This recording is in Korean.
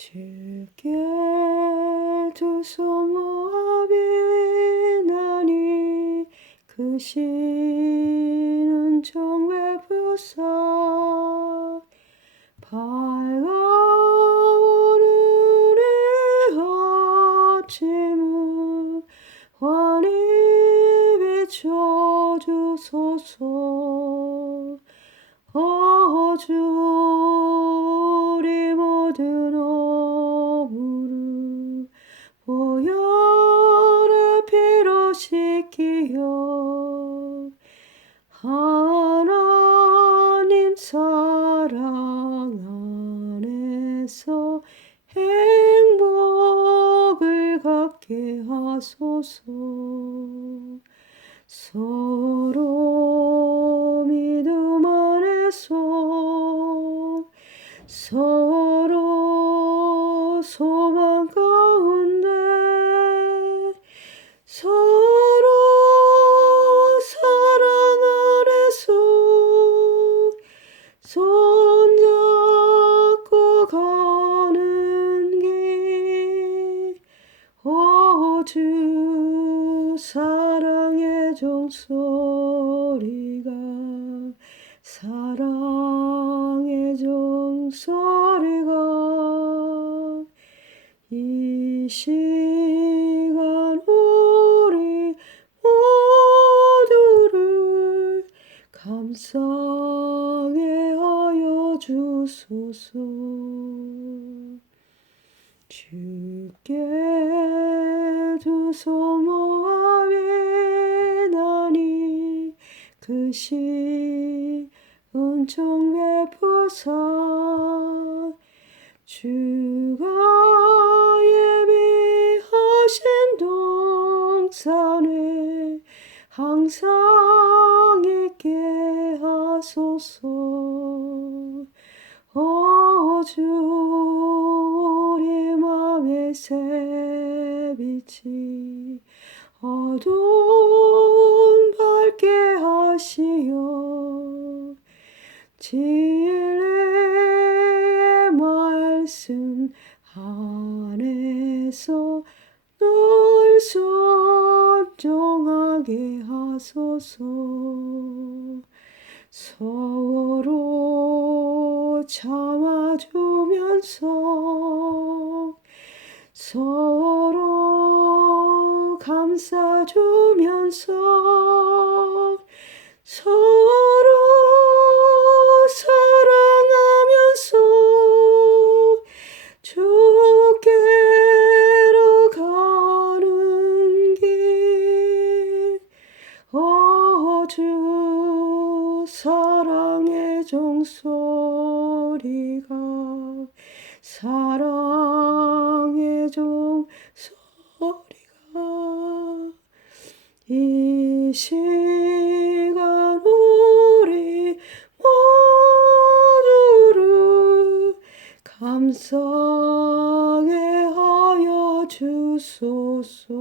주께 두 손 모아 비나니 그 시는 정외부사 밝아오르는 아침을 환히 비춰주소서. 주 우리 모든 어무를 보혈의 피로 씻기어 하나님 사랑 안에서 행복을 갖게 하소서. 서로 믿음 안에서 서로 소망 가운데 서로 사랑 안에서 손잡고 가는 길. 주 사랑의 종소리가 사랑의 종소리가 이 시간 우리 모두를 감사하게 하여 주소서. 주께 두 손 모아 비나니 그 시은 정외부사 주가 예비하신 동산에 항상 있게 하소서. 주 우리 맘의 새빛이 어두운 밝게 하시어 진리의 말씀 안에서 늘 순종하게 하소서. 서로 참아주면서 서로 감싸주면서 서로 사랑하면서 주께로 가는 길. 주 사랑의 종소리가 사랑의 종소리가 이 시간 우리 모두를 감사하게 하여 주소서.